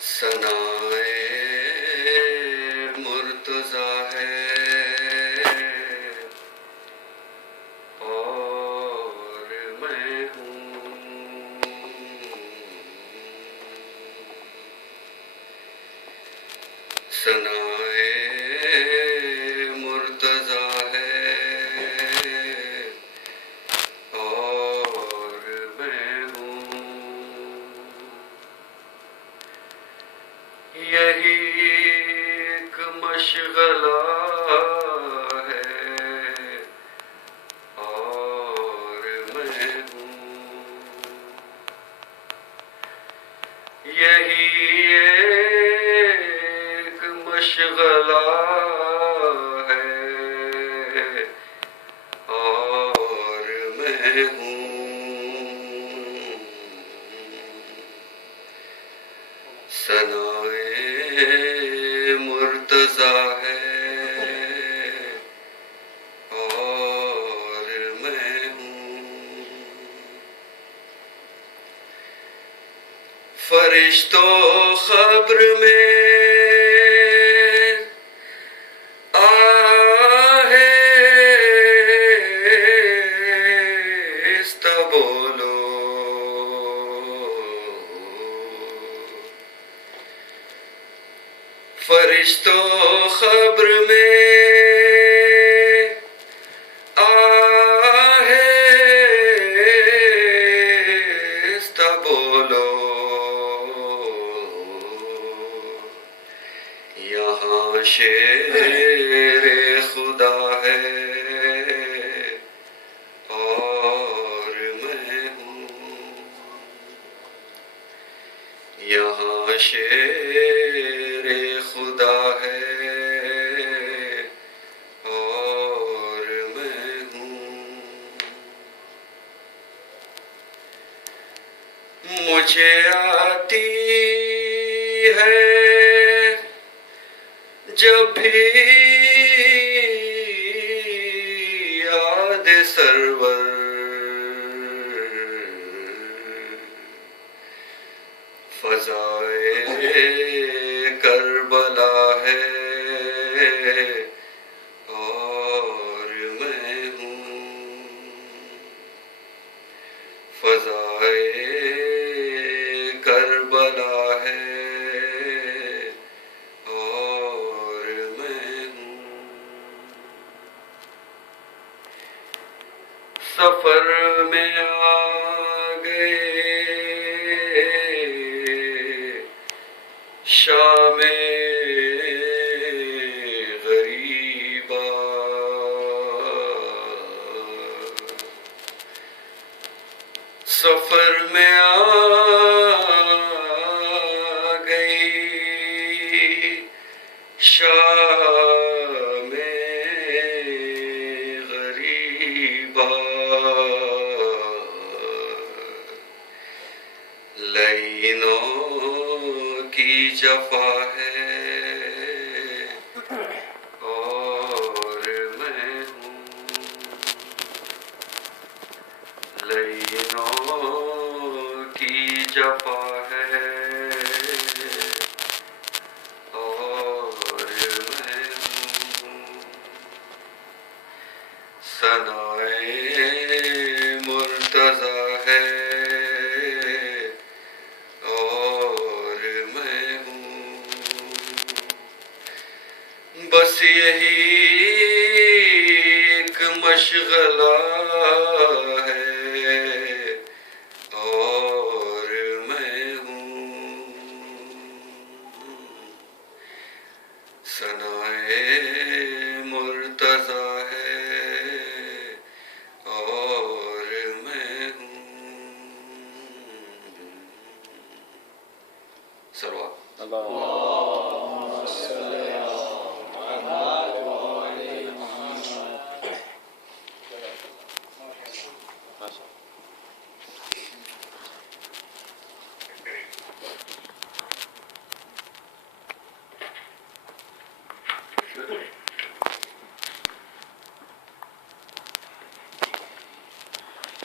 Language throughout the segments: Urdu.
ثنائے مرتضیٰ ہے اور میں ہوں، ثنائے مرتضیٰ ہے اور میں ہوں، یہی ایک مشغلہ ہے اور میں ہوں، یہی ایک مشغلہ ہے اور میں ہوں، ثنائے مرتضیٰ ہے اور میں ہوں، فرشتو خبر میں آہستہ بولو، فرشتو خبر میں آہستہ بولو، یہاں شیر خدا ہے اور میں ہوں، یہاں شیر خدا ہے اور میں ہوں، مجھے آتی ہے جب بھی یاد سرور، فضائے کربلا ہے اور میں ہوں، فضائے کربلا ہے اور میں ہوں، سفر میں آ گئے شام غریبا، سفر میں آ گئی شام غریبا، لعینوں کی جفا ہے اور میں ہوں، لعینوں کی جفا ہے اور میں ہوں، ثنائے مرتضیٰ ہے اور میں ہوں، بس یہی ایک مشغلہ ہے اور میں ہوں، ثنائے مرتضیٰ ہے اور میں ہوں، سلوات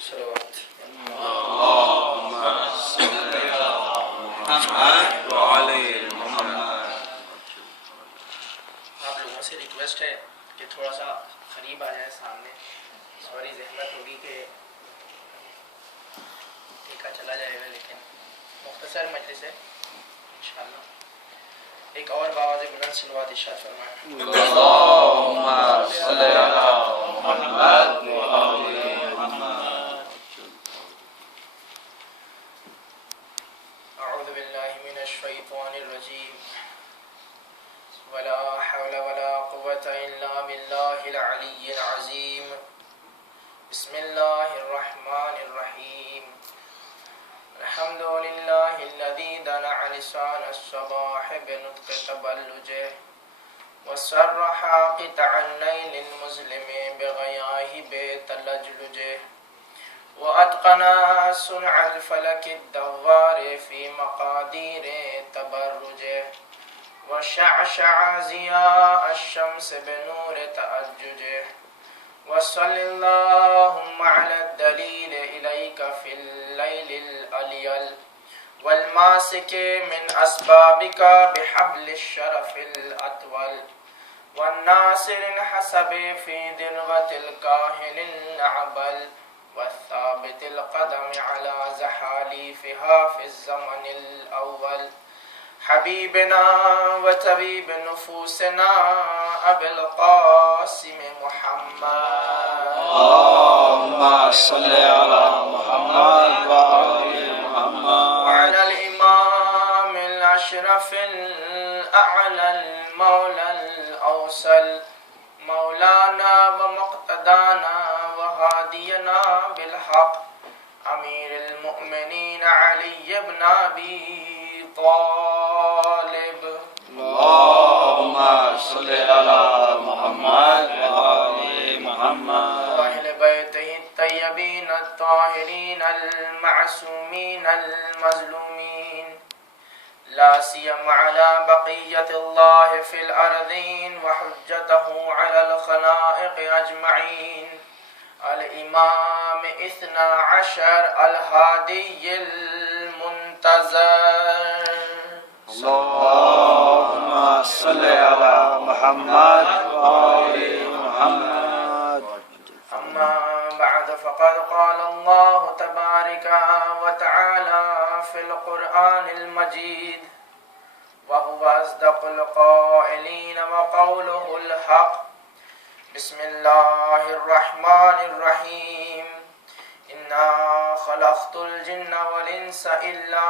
صلوات محمد وعلى محمد. آپ لوگوں سے ریکویسٹ ہے کہ تھوڑا سا قریب آ جائے سامنے. سوری زحمت ہوگی کہ ٹھیکہ چلا جائے گا، لیکن مختصر مجلس ہے انشاءاللہ. ایک اور باواز بلند صلوات ارشاد فرمائیں. اللهم صل على محمد وعلى محمد. اعوذ باللہ من الشیطان الرجیم. ولا حول ولا قوة الا باللہ العلی العظیم. بسم اللہ الرحمن الرحیم. الحمد للہ الذی دلع لسان الصباح بنطق تبلجه وصرح قطع اللیل المظلم بغیاہب تلجلجه واتقن صنع الفلك الدوار في مقادیر تبرجه وشعشع ضیاء الشمس بنور تأججه وصل اللهم على الدليل إليك في الليل الأليل والماسك من أسبابك بحبل الشرف الأطول والناصر الحسب في ذروة الكاهل الأعبل والثابت القدم على زحاليفها في الزمن الأول حبيبنا وطبيب نفوسنا أبي القاسم محمد. اللهم صل على محمد وعلى محمد. وعلى الإمام الأشرف الأعلى المولى الأوصل مولانا ومقتدانا وهادينا بالحق أمير المؤمنين علي بن أبي طالب. اللهم صل على محمد وعلى محمد. وأهل بيته الطيبين الطاهرين المعصومين المظلومين لا سيما على بقية الله في الأرضين وحجته على الخلائق أجمعين الإمام 12 الهادي المنتظر. اللهم صل على محمد وعلى محمد. أما بعد فقد قال الله تبارك وتعالى في القرآن المجيد وهو أصدق القائلين وقوله الحق. بسم الله الرحمن الرحيم. إنا خلقت الجن والإنس إلا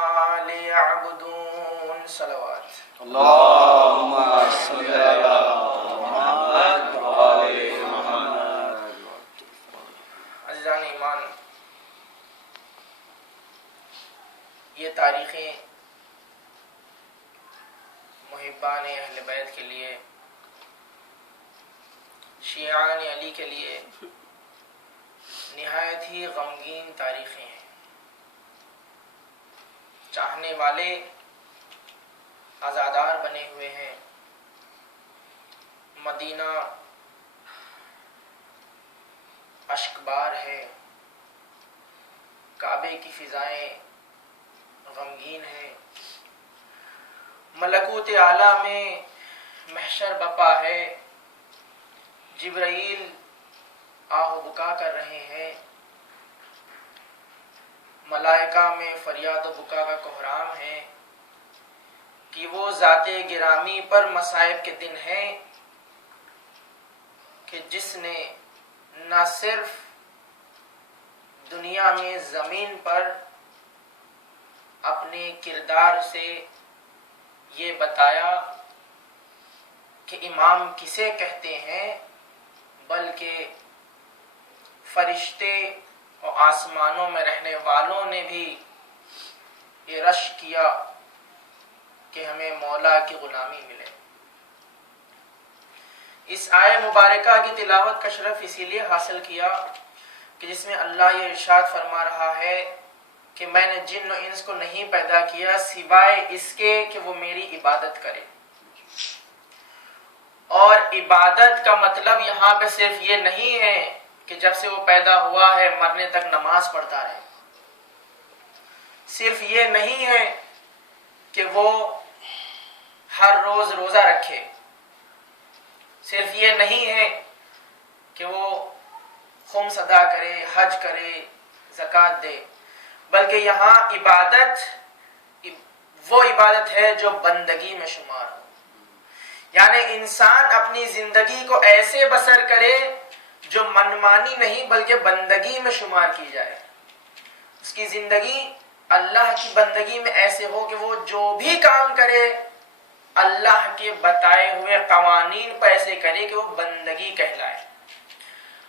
ليعبدون. صلوات. اللهم صل على محمد وعلى محمد. عزیزان ایمان، یہ تاریخیں محبان اہل بیت کے لیے، شیعان علی کے لیے نہایت ہی غمگین تاریخیں ہیں. چاہنے والے عزادار بنے ہوئے ہیں. مدینہ اشکبار ہے. کعبے کی فضائیں غمگین ہیں. ملکوت اعلیٰ میں محشر بپا ہے. جبرائیل آہ و بکا کر رہے ہیں. ملائکہ میں فریاد و بکا کا کوہرام ہے کہ وہ ذات گرامی پر مصائب کے دن ہیں کہ جس نے نہ صرف دنیا میں زمین پر اپنے کردار سے یہ بتایا کہ امام کسے کہتے ہیں، بلکہ فرشتے اور آسمانوں میں رہنے والوں نے بھی یہ رشک کیا کہ ہمیں مولا کی غلامی ملے. اس آیہ مبارکہ کی تلاوت کا شرف اسی لیے حاصل کیا کہ جس میں اللہ یہ ارشاد فرما رہا ہے کہ میں نے جن و انس کو نہیں پیدا کیا سوائے اس کے کہ وہ میری عبادت کرے. اور عبادت کا مطلب یہاں پہ صرف یہ نہیں ہے کہ جب سے وہ پیدا ہوا ہے مرنے تک نماز پڑھتا رہے. صرف یہ نہیں ہے کہ وہ ہر روز روزہ رکھے، صرف یہ نہیں ہے کہ وہ خمس ادا کرے، حج کرے، زکوٰۃ دے، بلکہ یہاں عبادت وہ عبادت ہے جو بندگی میں شمار ہو، یعنی انسان اپنی زندگی کو ایسے بسر کرے جو منمانی نہیں بلکہ بندگی میں شمار کی جائے، اس کی زندگی اللہ کی بندگی میں ایسے ہو کہ وہ جو بھی کام کرے اللہ کے بتائے ہوئے قوانین پر ایسے کرے کہ وہ بندگی کہلائے۔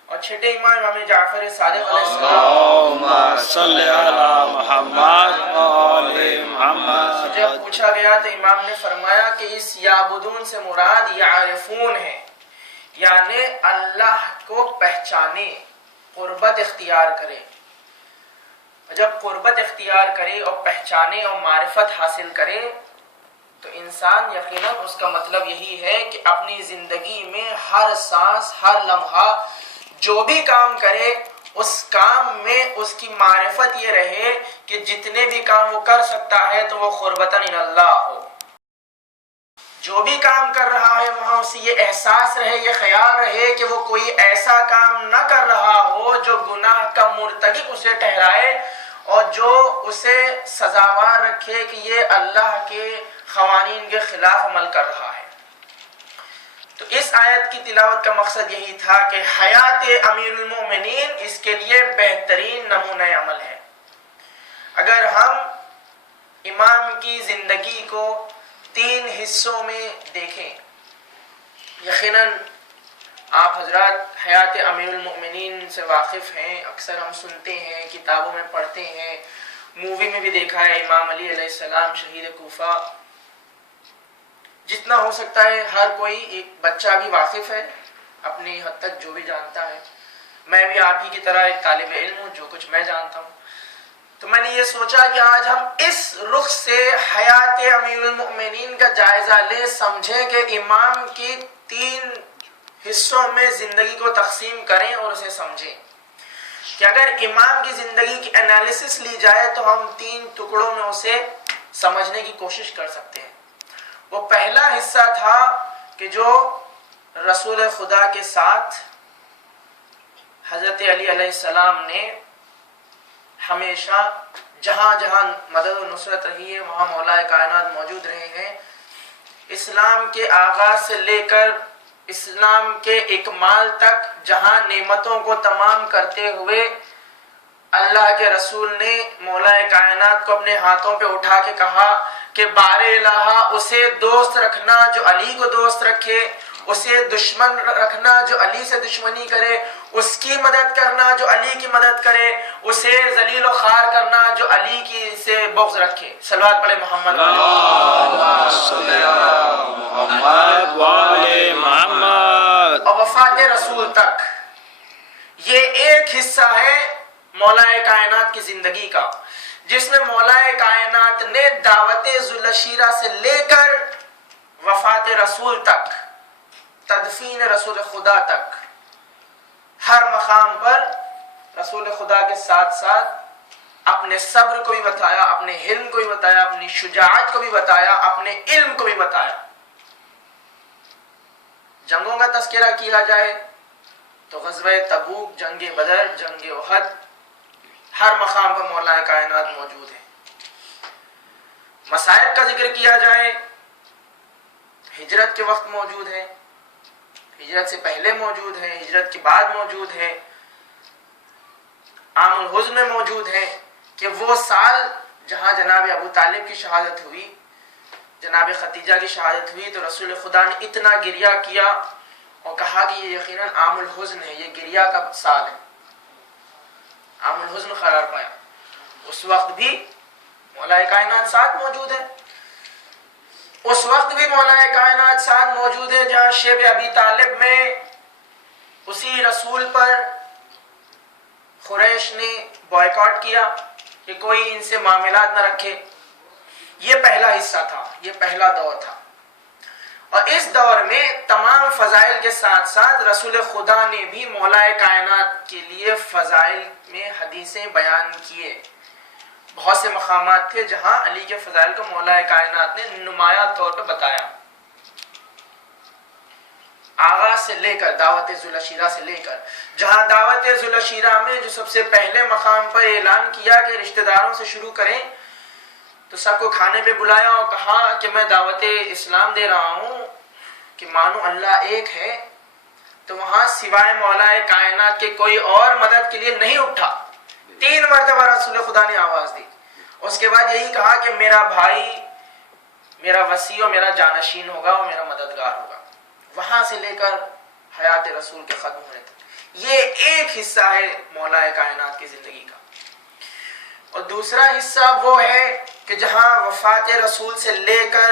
اور چھٹے امام جعفر صادق علیہ السلام، اللہم صلی علی محمد و آل محمد، جب پوچھا گیا تو امام نے فرمایا کہ اس یعبدون سے مراد یعرفون ہے، یعنی اللہ کو پہچانے، قربت اختیار کرے۔ جب قربت اختیار کرے اور پہچانے اور معرفت حاصل کرے تو انسان یقیناً اس کا مطلب یہی ہے کہ اپنی زندگی میں ہر سانس، ہر لمحہ جو بھی کام کرے اس کام میں اس کی معرفت یہ رہے کہ جتنے بھی کام وہ کر سکتا ہے تو وہ قربتاً اللہ ہو، جو بھی کام کر رہا ہے وہاں اسے یہ احساس رہے، یہ خیال رہے کہ وہ کوئی ایسا کام نہ کر رہا ہو جو گناہ کا مرتکب اسے ٹھہرائے اور جو اسے سزاوار رکھے کہ یہ اللہ کے قوانین کے خلاف عمل کر رہا ہے۔ تو اس آیت کی تلاوت کا مقصد یہی تھا کہ حیات امیر المومنین اس کے لیے بہترین نمونہ عمل ہے۔ اگر ہم امام کی زندگی کو 3 حصوں میں دیکھیں، یقیناً آپ حضرات حیات امیر المؤمنین سے واقف ہیں، اکثر ہم سنتے ہیں، کتابوں میں پڑھتے ہیں، مووی میں بھی دیکھا ہے، امام علی علیہ السلام شہید کوفہ۔ جتنا ہو سکتا ہے ہر کوئی، ایک بچہ بھی واقف ہے اپنی حد تک جو بھی جانتا ہے، میں بھی آپ ہی کی طرح ایک طالب علم ہوں، جو کچھ میں جانتا ہوں۔ تو میں نے یہ سوچا کہ آج ہم اس رخ سے حیات امیر المؤمنین کا جائزہ لیں، سمجھیں کہ امام کی 3 حصوں میں زندگی کو تقسیم کریں اور اسے سمجھیں کہ اگر امام کی زندگی کی انالیسس لی جائے تو ہم 3 ٹکڑوں میں اسے سمجھنے کی کوشش کر سکتے ہیں۔ وہ پہلا حصہ تھا کہ جو رسول خدا کے ساتھ حضرت علی علیہ السلام نے ہمیشہ جہاں جہاں مدد و نصرت رہی ہے وہاں مولا کائنات موجود رہے ہیں، اسلام کے آغاز سے لے کر اسلام کے اکمال تک، جہاں نعمتوں کو تمام کرتے ہوئے اللہ کے رسول نے مولا کائنات کو اپنے ہاتھوں پہ اٹھا کے کہا کہ بار الہ اسے دوست رکھنا جو علی کو دوست رکھے، اسے دشمن رکھنا جو علی سے دشمنی کرے، اس کی مدد کرنا جو علی کی مدد کرے، اسے ذلیل و خوار کرنا جو علی کی سے بغض رکھے۔ صلوات پڑھے محمد اللہم صلی علی محمد و آل محمد، اور وفات رسول تک۔ یہ ایک حصہ ہے مولا کائنات کی زندگی کا، جس میں مولا کائنات نے دعوت ذوالشیرہ سے لے کر وفات رسول تک، تدفین رسول خدا تک، ہر مقام پر رسول خدا کے ساتھ ساتھ اپنے صبر کو بھی بتایا، اپنے حلم کو بھی بتایا، اپنی شجاعت کو بھی بتایا، اپنے علم کو بھی بتایا۔ جنگوں کا تذکرہ کیا جائے تو غزوہ تبوک، جنگ بدر، جنگ احد، ہر مقام پر مولا کائنات موجود ہے۔ مصائب کا ذکر کیا جائے، ہجرت کے وقت موجود ہے، ہجرت سے پہلے موجود ہے، ہجرت کے بعد موجود ہے، عام الحزن میں موجود ہے کہ وہ سال جہاں جناب ابو طالب کی شہادت ہوئی، جناب خدیجہ کی شہادت ہوئی، تو رسول خدا نے اتنا گریہ کیا اور کہا کہ یہ یقیناً عام الحزن ہے، یہ گریہ کا سال ہے، عام الحزن قرار پایا۔ اس وقت بھی مولا کائنات ساتھ موجود ہے، اس وقت بھی مولا کائنات ساتھ موجود ہے جہاں شیب ابی طالب میں اسی رسول پر قریش نے بائیکاٹ کیا کہ کوئی ان سے معاملات نہ رکھے۔ یہ پہلا حصہ تھا، یہ پہلا دور تھا، اور اس دور میں تمام فضائل کے ساتھ ساتھ رسول خدا نے بھی مولا کائنات کے لیے فضائل میں حدیثیں بیان کیے، بہت سے مقامات تھے جہاں علی کے فضائل کو مولا کائنات نے نمایاں طور پہ بتایا. آغاز سے لے کر دعوت ذوالعشیرہ سے لے کر جہاں دعوت ذوالعشیرہ میں جو سب سے پہلے مقام پر اعلان کیا کہ رشتہ داروں سے شروع کریں تو سب کو کھانے پہ بلایا اور کہا کہ میں دعوت اسلام دے رہا ہوں کہ مانو اللہ ایک ہے. تو وہاں سوائے مولا کائنات کے کوئی اور مدد کے لیے نہیں اٹھا. 3 مرتبہ رسول خدا نے آواز دی. اس کے بعد یہی کہا کہ میرا بھائی میرا وسیع اور میرا جانشین ہوگا اور میرا مددگار ہوگا. وہاں سے لے کر حیات رسول کے ختم ہونے تک یہ ایک حصہ ہے مولا کائنات کی زندگی کا. اور دوسرا حصہ وہ ہے کہ جہاں وفات رسول سے لے کر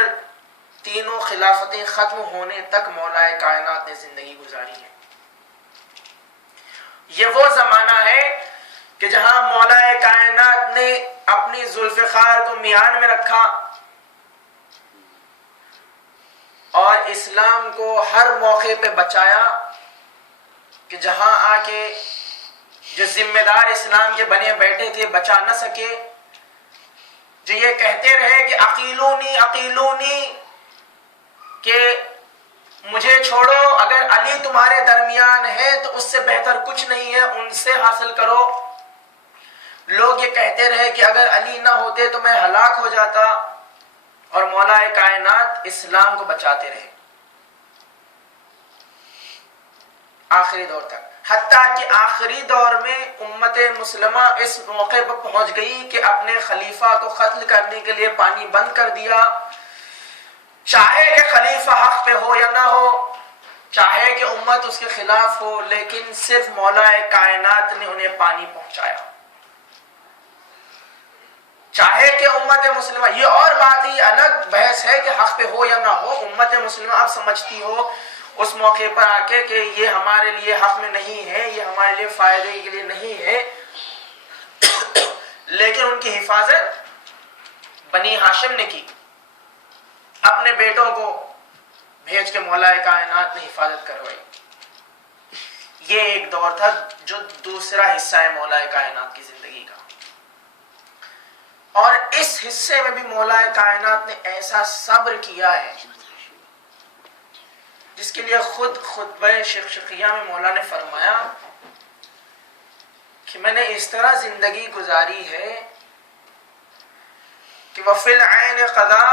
تینوں خلافتیں ختم ہونے تک مولا کائنات نے زندگی گزاری ہے. یہ وہ زمانہ ہے کہ جہاں مولا کائنات نے اپنی ذوالفقار کو میان میں رکھا اور اسلام کو ہر موقع پہ بچایا کہ جہاں آ کے جو ذمہ دار اسلام کے بنے بیٹھے تھے بچا نہ سکے, جو یہ کہتے رہے کہ عقیلونی عقیلونی کہ مجھے چھوڑو, اگر علی تمہارے درمیان ہے تو اس سے بہتر کچھ نہیں ہے, ان سے حاصل کرو. لوگ یہ کہتے رہے کہ اگر علی نہ ہوتے تو میں ہلاک ہو جاتا, اور مولا کائنات اسلام کو بچاتے رہے آخری دور تک. حتیٰ کہ آخری دور میں امت مسلمہ اس موقع پر پہنچ گئی کہ اپنے خلیفہ کو قتل کرنے کے لیے پانی بند کر دیا, چاہے کہ خلیفہ حق پہ ہو یا نہ ہو, چاہے کہ امت اس کے خلاف ہو, لیکن صرف مولا کائنات نے انہیں پانی پہنچایا. چاہے کہ امت مسلمہ, یہ اور بات ہی الگ بحث ہے کہ حق پہ ہو یا نہ ہو, امت مسلمہ اب سمجھتی ہو اس موقع پر آ کے کہ یہ ہمارے لیے حق میں نہیں ہے, یہ ہمارے لیے فائدے کے لیے نہیں ہے, لیکن ان کی حفاظت بنی ہاشم نے کی. اپنے بیٹوں کو بھیج کے مولا کائنات نے حفاظت کروائی. یہ ایک دور تھا جو دوسرا حصہ ہے مولا کائنات کی زندگی کا. اور اس حصے میں بھی مولا کائنات نے ایسا صبر کیا ہے جس کے لیے خود خطبہ شقشقیہ میں مولا نے فرمایا کہ میں نے اس طرح زندگی گزاری ہے کہ وفی العین قضا,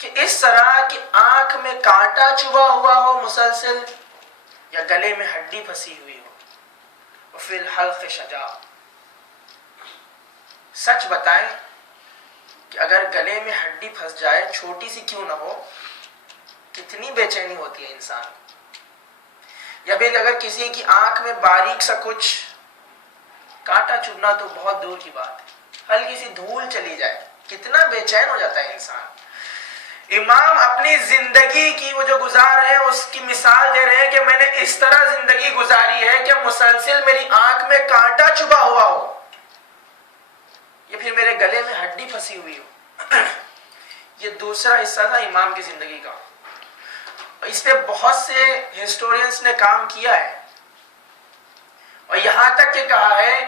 کہ اس طرح کہ آنکھ میں کانٹا چبھا ہوا ہو مسلسل یا گلے میں ہڈی پھنسی ہوئی ہو. وفی الحلق شجا, سچ بتائیں کہ اگر گلے میں ہڈی پھنس جائے چھوٹی سی کیوں نہ ہو, کتنی بے چینی ہوتی ہے انسان کو. یا پھر اگر کسی کی آنکھ میں باریک سا کچھ کانٹا چبھنا تو بہت دور کی بات ہے, ہلکی سی دھول چلی جائے کتنا بے چین ہو جاتا ہے انسان. امام اپنی زندگی کی وہ جو گزار ہے اس کی مثال دے رہے ہیں کہ میں نے اس طرح زندگی گزاری ہے کہ مسلسل میری آنکھ میں کانٹا چبھا ہوا ہو یا پھر میرے گلے میں ہڈی پھنسی ہوئی ہو. یہ دوسرا حصہ تھا امام کی زندگی کا. اس پہ بہت سے ہسٹورینز نے کام کیا ہے اور یہاں تک کہ کہا ہے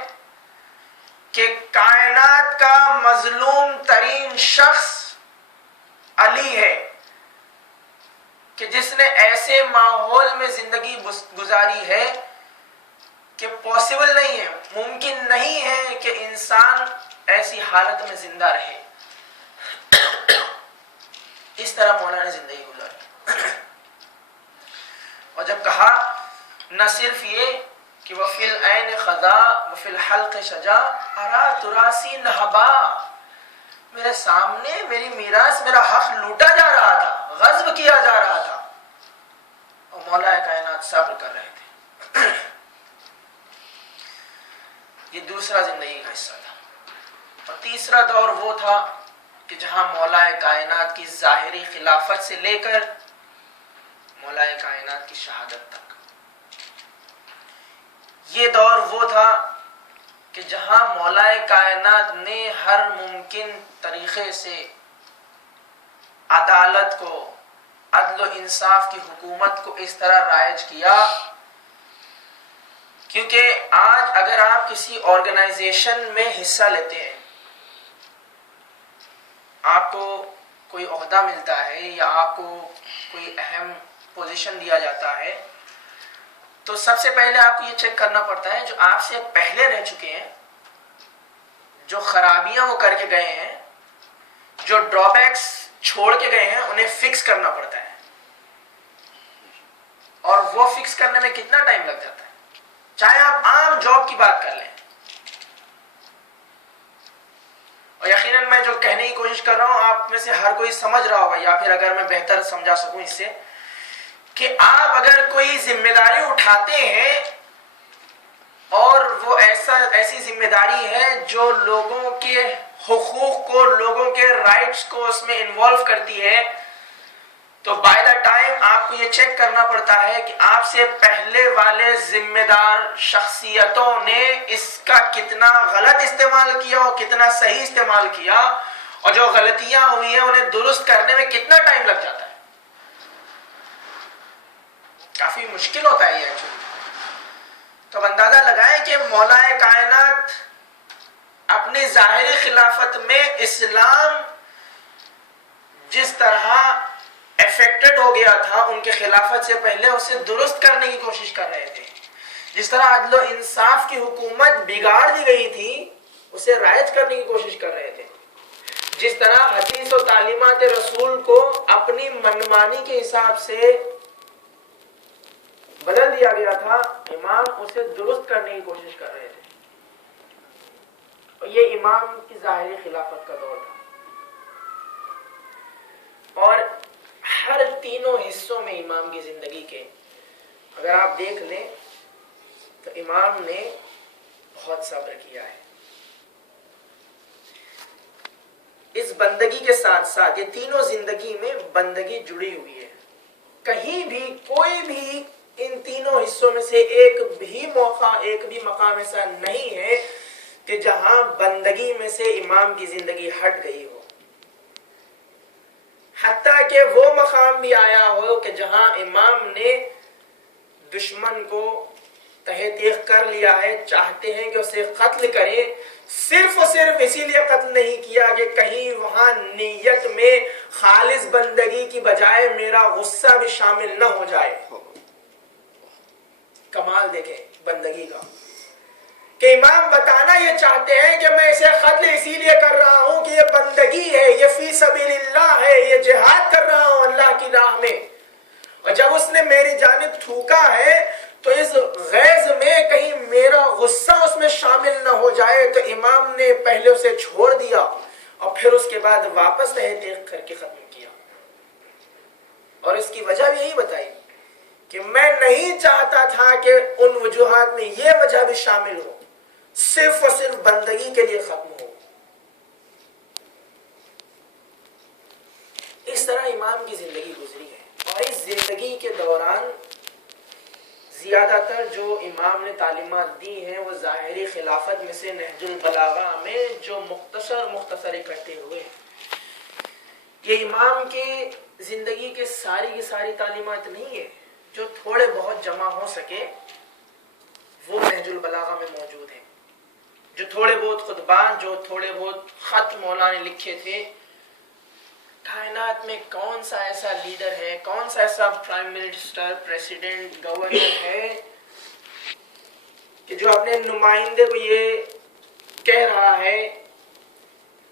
کہ کائنات کا مظلوم ترین شخص علی ہے, کہ جس نے ایسے ماحول میں زندگی گزاری ہے کہ پاسبل نہیں ہے, ممکن نہیں ہے کہ انسان ایسی حالت میں زندہ رہے. اس طرح مولا نے زندگی گزاری. اور جب کہا نہ صرف یہ کہ وفی العین خضا وفی الحلق شجا ارا تراسی نہبا, میرے سامنے میری میراث میرا حق لوٹا جا رہا تھا, غصب کیا جا رہا تھا, اور مولا کائنات صبر کر رہے تھے. یہ دوسرا زندگی کا حصہ تھا. اور تیسرا دور وہ تھا کہ جہاں مولا کائنات کی ظاہری خلافت سے لے کر مولا کائنات کی شہادت تک. یہ دور وہ تھا کہ جہاں مولا کائنات نے ہر ممکن طریقے سے عدالت کو, عدل و انصاف کی حکومت کو اس طرح رائج کیا, کیونکہ آج اگر آپ کسی آرگنائزیشن میں حصہ لیتے ہیں آپ کو کوئی عہدہ ملتا ہے یا آپ کو کوئی اہم پوزیشن دیا جاتا ہے تو سب سے پہلے آپ کو یہ چیک کرنا پڑتا ہے جو آپ سے پہلے رہ چکے ہیں، جو خرابیاں وہ کر کے گئے ہیں، جو ڈرا بیکس چھوڑ کے گئے ہیں، انہیں فکس کرنا پڑتا ہے. اور وہ فکس کرنے میں کتنا ٹائم لگ جاتا ہے. چاہے آپ عام جاب کی بات کر لیں، اور یقیناً میں جو کہنے کی کوشش کر رہا ہوں آپ میں سے ہر کوئی سمجھ رہا ہوگا، یا پھر اگر میں بہتر سمجھا سکوں اس سے، کہ آپ اگر کوئی ذمہ داری اٹھاتے ہیں اور وہ ایسی ذمہ داری ہے جو لوگوں کے حقوق کو، لوگوں کے رائٹس کو اس میں انوالو کرتی ہے، تو بائی دا ٹائم آپ کو یہ چیک کرنا پڑتا ہے کہ آپ سے پہلے والے ذمہ دار شخصیتوں نے اس کا کتنا غلط استعمال کیا اور کتنا صحیح استعمال کیا، اور جو غلطیاں ہوئی ہیں انہیں درست کرنے میں کتنا ٹائم لگ جاتا ہے. کافی مشکل ہوتا ہے یہ ایکچولی. تو اب اندازہ لگائیں کہ مولا کائنات اپنی ظاہری خلافت میں اسلام جس طرح افیکٹڈ ہو گیا تھا ان کے خلافت سے پہلے، اسے درست کرنے کی کوشش کر رہے تھے. جس طرح عدل و انصاف کی حکومت بگاڑ دی گئی تھی اسے رائج کرنے کی کوشش کر رہے تھے. جس طرح حدیث و تعلیمات رسول کو اپنی منمانی کے حساب سے بدل دیا گیا تھا، امام اسے درست کرنے کی کوشش کر رہے تھے. اور یہ امام کی ظاہری خلافت کا دور تھا. اور ہر تینوں حصوں میں امام کی زندگی کے اگر آپ دیکھ لیں تو امام نے بہت صبر کیا ہے. اس بندگی کے ساتھ ساتھ یہ تینوں زندگی میں بندگی جڑی ہوئی ہے. کہیں بھی کوئی بھی ان تینوں حصوں میں سے ایک بھی موقع، ایک بھی مقام ایسا نہیں ہے کہ جہاں بندگی میں سے امام کی زندگی ہٹ گئی ہو. حتیٰ کہ وہ مقام بھی آیا ہو کہ جہاں امام نے دشمن کو تہہ تیغ کر لیا ہے، چاہتے ہیں کہ اسے قتل کریں، صرف اور صرف اسی لیے قتل نہیں کیا کہ کہیں وہاں نیت میں خالص بندگی کی بجائے میرا غصہ بھی شامل نہ ہو جائے. کمال دیکھیں بندگی کا کہ امام بتانا یہ چاہتے ہیں کہ میں اسے قتل اسی لیے کر رہا ہوں کہ یہ بندگی ہے، یہ فی سبیل اللہ ہے، یہ جہاد کر رہا ہوں اللہ کی راہ میں. اور جب اس نے میری جانب تھوکا ہے تو اس غیظ میں کہیں میرا غصہ اس میں شامل نہ ہو جائے، تو امام نے پہلے اسے چھوڑ دیا اور پھر اس کے بعد واپس تہہ تیغ کر کے ختم کیا. اور اس کی وجہ بھی یہی بتائی کہ میں نہیں چاہتا تھا کہ ان وجوہات میں یہ وجہ بھی شامل ہو، صرف اور صرف بندگی کے لیے ختم ہو. اس طرح امام کی زندگی گزری ہے. اور اس زندگی کے دوران زیادہ تر جو امام نے تعلیمات دی ہیں وہ ظاہری خلافت میں سے نہج البلاغہ میں جو مختصر اکٹھے ہوئے. یہ امام کے زندگی کے کی ساری تعلیمات نہیں ہے، جو تھوڑے بہت جمع ہو سکے وہ نہج البلاغہ میں موجود ہیں. جو تھوڑے بہت خطبات، جو تھوڑے بہت خط مولا نے لکھے تھے، کائنات میں کون سا ایسا لیڈر ہے، کون سا ایسا پرائم منسٹر، پریسیڈنٹ، گورنر ہے کہ جو اپنے نمائندے کو یہ کہہ رہا ہے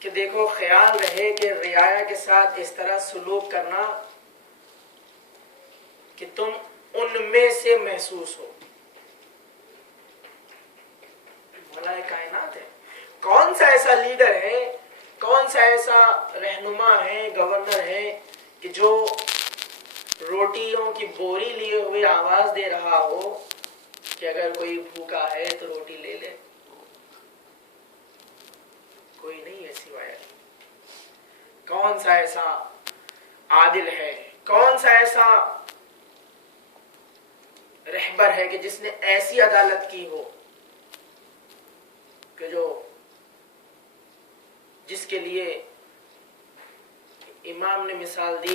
کہ دیکھو خیال رہے کہ رعایا کے ساتھ اس طرح سلوک کرنا کہ تم ان میں سے محسوس ہو. مولا کائنات ہے. کون سا ایسا لیڈر ہے، کون سا ایسا رہنما ہے، گورنر ہے کہ جو روٹیوں کی بوری لیے ہوئے آواز دے رہا ہو کہ اگر کوئی بھوکا ہے تو روٹی لے لے. کوئی نہیں ہے سوائے. کون سا ایسا عادل ہے، کون سا ایسا رہبر ہے کہ جس نے ایسی عدالت کی ہو کہ جس کے لیے امام نے مثال دی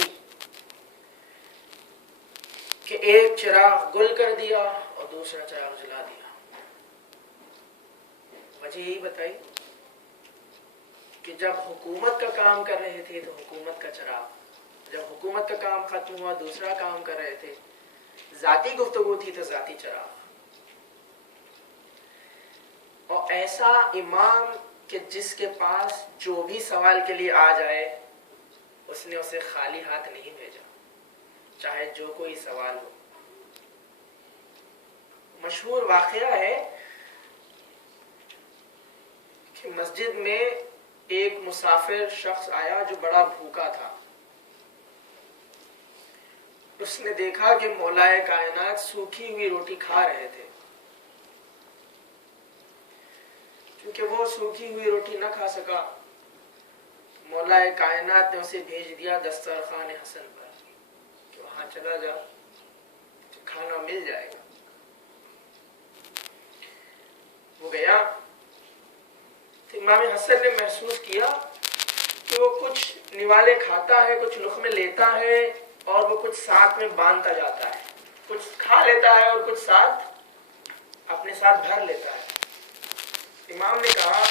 کہ ایک چراغ گل کر دیا اور دوسرا چراغ جلا دیا. وجہ یہی بتائی کہ جب حکومت کا کام کر رہے تھے تو حکومت کا چراغ، جب حکومت کا کام ختم ہوا دوسرا کام کر رہے تھے، ذاتی گفتگو تھی تو ذاتی چراغ۔ اور ایسا امام کہ جس کے پاس جو بھی سوال کے لیے آ جائے اس نے اسے خالی ہاتھ نہیں بھیجا، چاہے جو کوئی سوال ہو۔ مشہور واقعہ ہے کہ مسجد میں ایک مسافر شخص آیا جو بڑا بھوکا تھا۔ اس نے دیکھا کہ مولائے کائنات سوکھی ہوئی روٹی کھا رہے تھے۔ کیونکہ وہ سوکھی ہوئی روٹی نہ کھا سکا، مولائے کائنات نے اسے بھیج دیا دسترخوان حسن پر کہ وہاں چلا جا، کھانا مل جائے گا۔ وہ گیا تو امام حسن نے محسوس کیا کہ وہ کچھ نوالے کھاتا ہے، کچھ لقمے لیتا ہے اور وہ کچھ ساتھ میں باندھتا جاتا ہے، کچھ کھا لیتا ہے اور کچھ ساتھ اپنے ساتھ بھر لیتا ہے۔ امام نے کہا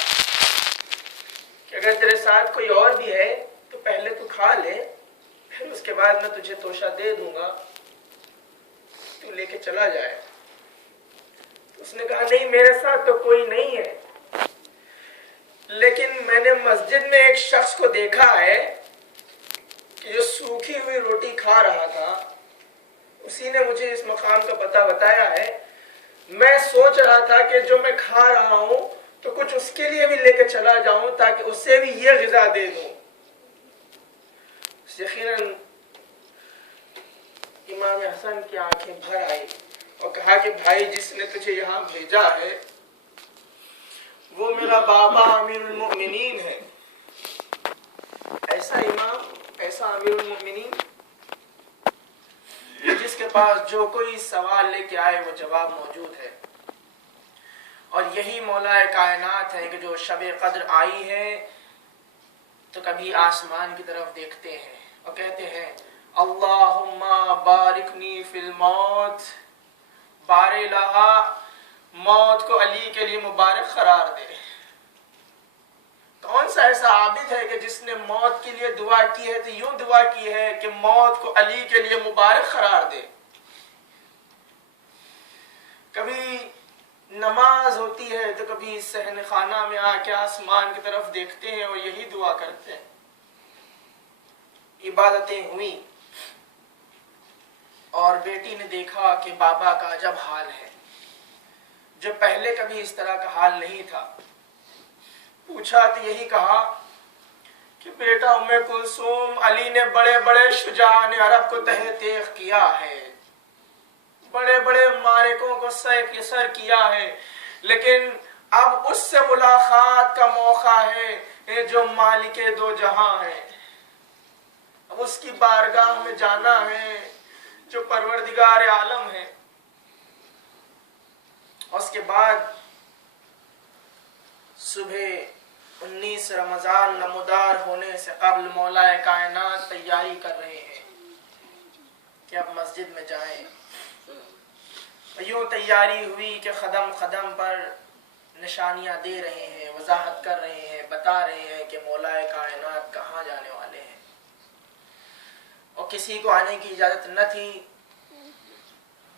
کہ اگر تیرے ساتھ کوئی اور بھی ہے تو پہلے تو کھا لے، پھر اس کے بعد میں تجھے توشہ دے دوں گا، تو لے کے چلا جائے۔ اس نے کہا نہیں، میرے ساتھ تو کوئی نہیں ہے، لیکن میں نے مسجد میں ایک شخص کو دیکھا ہے کہ جو سوکھی ہوئی روٹی کھا رہا تھا، اسی نے مجھے اس مقام کا پتہ بتایا ہے۔ میں سوچ رہا تھا کہ جو میں کھا رہا ہوں تو کچھ اس کے لیے بھی لے کے چلا جاؤں تاکہ اسے بھی یہ غذا دے دوں۔ یقیناً امام حسن کی آنکھیں بھر آئی اور کہا کہ بھائی، جس نے تجھے یہاں بھیجا ہے وہ میرا بابا امیر المؤمنین ہے۔ ایسا امام، ایسا امیر المؤمنین جس کے پاس جو کوئی سوال لے کے آئے وہ جواب موجود ہے۔ اور یہی مولا کائنات ہے کہ جو شب قدر آئی ہے تو کبھی آسمان کی طرف دیکھتے ہیں اور کہتے ہیں اللہم بارکنی فی الموت، بار الہا موت کو علی کے لیے مبارک قرار دے۔ کون سا ایسا عابد ہے کہ جس نے موت کے لیے دعا کی ہے تو یوں دعا کی ہے کہ موت کو علی کے لیے مبارک قرار دے؟ کبھی نماز ہوتی ہے تو کبھی صحن خانہ میں آ کے آسمان کی طرف دیکھتے ہیں اور یہی دعا کرتے ہیں۔ عبادتیں ہوئی اور بیٹی نے دیکھا کہ بابا کا عجب حال ہے، جو پہلے کبھی اس طرح کا حال نہیں تھا۔ پوچھا تو یہی کہا کہ بیٹا ام کلثوم، علی نے بڑے بڑے شجاعان عرب کو تہہ تیغ کیا ہے، بڑے بڑے مارکوں کو سر کیا ہے، لیکن اب اس سے ملاقات کا موقع ہے جو مالک دو جہاں ہے۔ اب اس کی بارگاہ میں جانا ہے جو پروردگار عالم ہے۔ اس کے بعد صبح 19 رمضان نمودار ہونے سے قبل مولا کائنات تیاری کر رہے ہیں کہ اب مسجد میں جائیں۔ یوں تیاری ہوئی کہ قدم قدم پر نشانیاں دے رہے ہیں، وضاحت کر رہے ہیں، بتا رہے ہیں کہ مولا کائنات کہاں جانے والے ہیں۔ اور کسی کو آنے کی اجازت نہ تھی،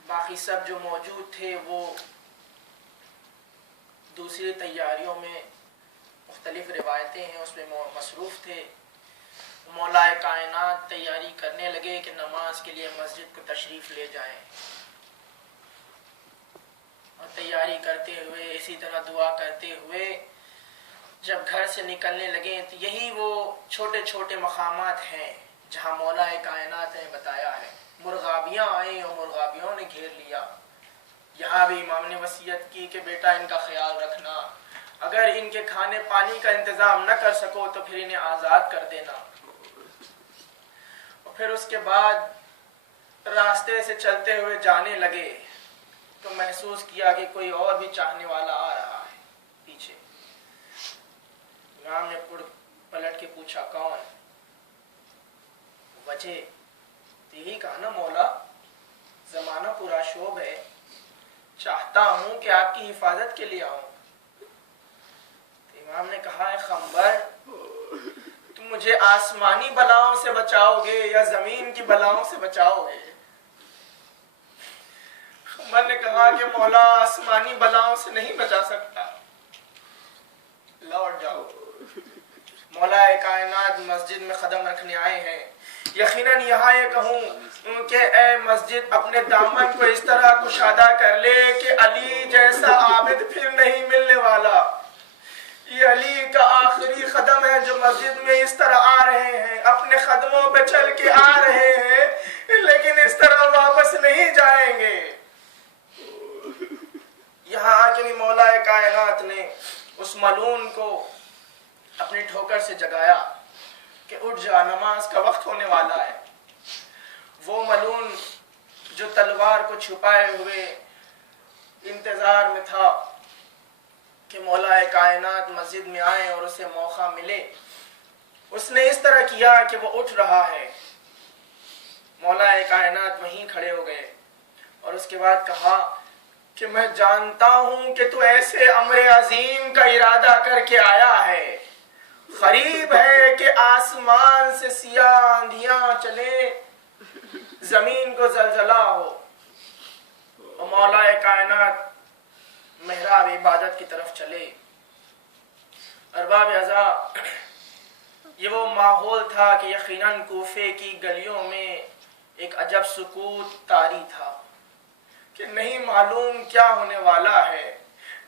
باقی سب جو موجود تھے وہ دوسری تیاریوں میں، مختلف روایتیں ہیں اس میں مصروف تھے۔ مولا کائنات تیاری کرنے لگے کہ نماز کے لیے مسجد کو تشریف لے جائیں، اور تیاری کرتے ہوئے اسی طرح دعا کرتے ہوئے جب گھر سے نکلنے لگے تو یہی وہ چھوٹے چھوٹے مقامات ہیں جہاں مولا کائنات نے بتایا ہے۔ مرغابیاں آئیں اور مرغابیوں نے گھیر لیا۔ یہاں بھی امام نے وصیت کی کہ بیٹا ان کا خیال رکھنا، اگر ان کے کھانے پانی کا انتظام نہ کر سکو تو پھر انہیں آزاد کر دینا۔ اور پھر اس کے بعد راستے سے چلتے ہوئے جانے لگے تو محسوس کیا کہ کوئی اور بھی چاہنے والا آ رہا ہے پیچھے۔ امام نے پلٹ کے پوچھا کون؟ وجہ تو یہی کہا نا مولا زمانہ پورا شوب ہے، چاہتا ہوں کہ آپ کی حفاظت کے لیے آؤں۔ امام نے کہا ہے خنبر مجھے آسمانی بلاؤں سے بچاؤ گے یا زمین کی بلاؤں سے بچاؤ گے؟ عمر نے کہا کہ مولا آسمانی بلاؤں سے نہیں بچا سکتا، لوٹ جاؤ۔ مولا کائنات مسجد میں قدم رکھنے آئے ہیں، یقیناً یہاں یہ کہوں کہ اے مسجد اپنے دامن کو اس طرح کشادہ کر لے کہ علی جیسا عابد پھر نہیں ملنے والا۔ یہ علی کا آخری قدم ہے جو مسجد میں اس طرح آ رہے ہیں، اپنے قدموں پہ چل کے آ رہے ہیں لیکن اس طرح واپس نہیں جائیں گے۔ یہاں آ کے بھی مولا کائنات نے اس ملعون کو اپنی ٹھوکر سے جگایا کہ اٹھ جا، نماز کا وقت ہونے والا ہے۔ وہ ملعون جو تلوار کو چھپائے ہوئے انتظار میں تھا کہ مولا کائنات مسجد میں آئے اور اسے موقع ملے، اس نے اس طرح کیا کہ وہ اٹھ رہا ہے۔ مولا کائنات وہیں کھڑے ہو گئے اور اس کے بعد کہا کہ میں جانتا ہوں کہ تو ایسے امر عظیم کا ارادہ کر کے آیا ہے، قریب ہے کہ آسمان سے سیاہ آندھیاں چلے، زمین کو زلزلہ ہو۔ اور مولا کائنات محراب عبادت کی طرف چلے۔ ارباب اعضاء، یہ وہ ماحول تھا کہ یقیناً کوفے کی گلیوں میں ایک عجب سکوت طاری تھا کہ نہیں معلوم کیا ہونے والا ہے۔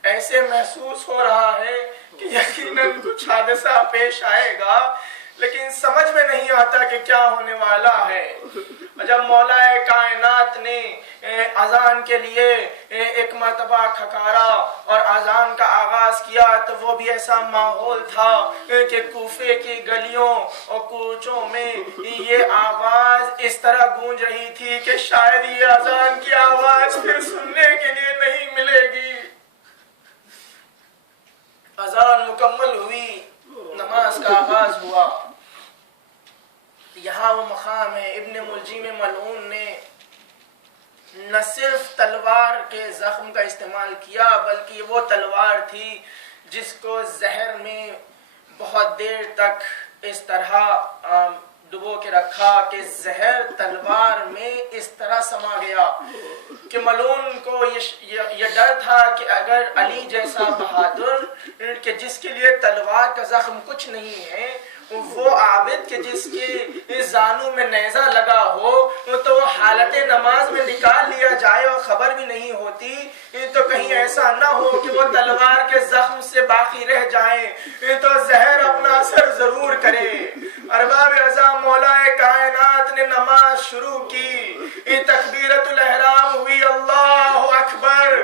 ایسے محسوس ہو رہا ہے کہ یقیناً کچھ حادثہ پیش آئے گا لیکن سمجھ میں نہیں آتا کہ کیا ہونے والا ہے۔ جب مولا کائنات نے اذان کے لیے ایک مرتبہ کھکارا اور اذان کا آغاز کیا تو وہ بھی ایسا ماحول تھا کہ کوفے کی گلیوں اور کوچوں میں یہ آواز اس طرح گونج رہی تھی کہ شاید یہ اذان کی آواز پھر سننے کے لیے نہیں ملے گی۔ اذان مکمل ہوئی، نماز کا آغاز ہوا۔ یہاں وہ مقام ہے، ابن ملجم ملعون نے نہ صرف تلوار کے زخم کا استعمال کیا بلکہ وہ تلوار تھی جس کو زہر میں بہت دیر تک اس طرح ڈبو کے رکھا کہ زہر تلوار میں اس طرح سما گیا کہ ملعون کو یہ ڈر تھا کہ اگر علی جیسا بہادر کہ جس کے لیے تلوار کا زخم کچھ نہیں ہے، وہ عابد کہ جس کے زانوں میں نیزہ لگا ہو تو وہ حالت نماز میں نکال لیا جائے اور خبر بھی نہیں ہوتی، تو کہیں ایسا نہ ہو کہ وہ تلوار کے زخم سے باقی رہ جائیں تو زہر اپنا اثر ضرور کرے۔ ارباب اعضاء، مولا کائنات نے نماز شروع کی، تکبیرت الاحرام ہوئی، اللہ اکبر،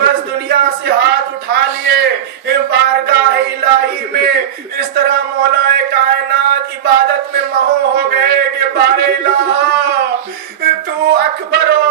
بس دنیا سے ہاتھ اٹھا لیے، بارگاہ الہی میں اس طرح مولا کائنات عبادت میں مہو ہو گئے کہ بار الہ تو اکبر و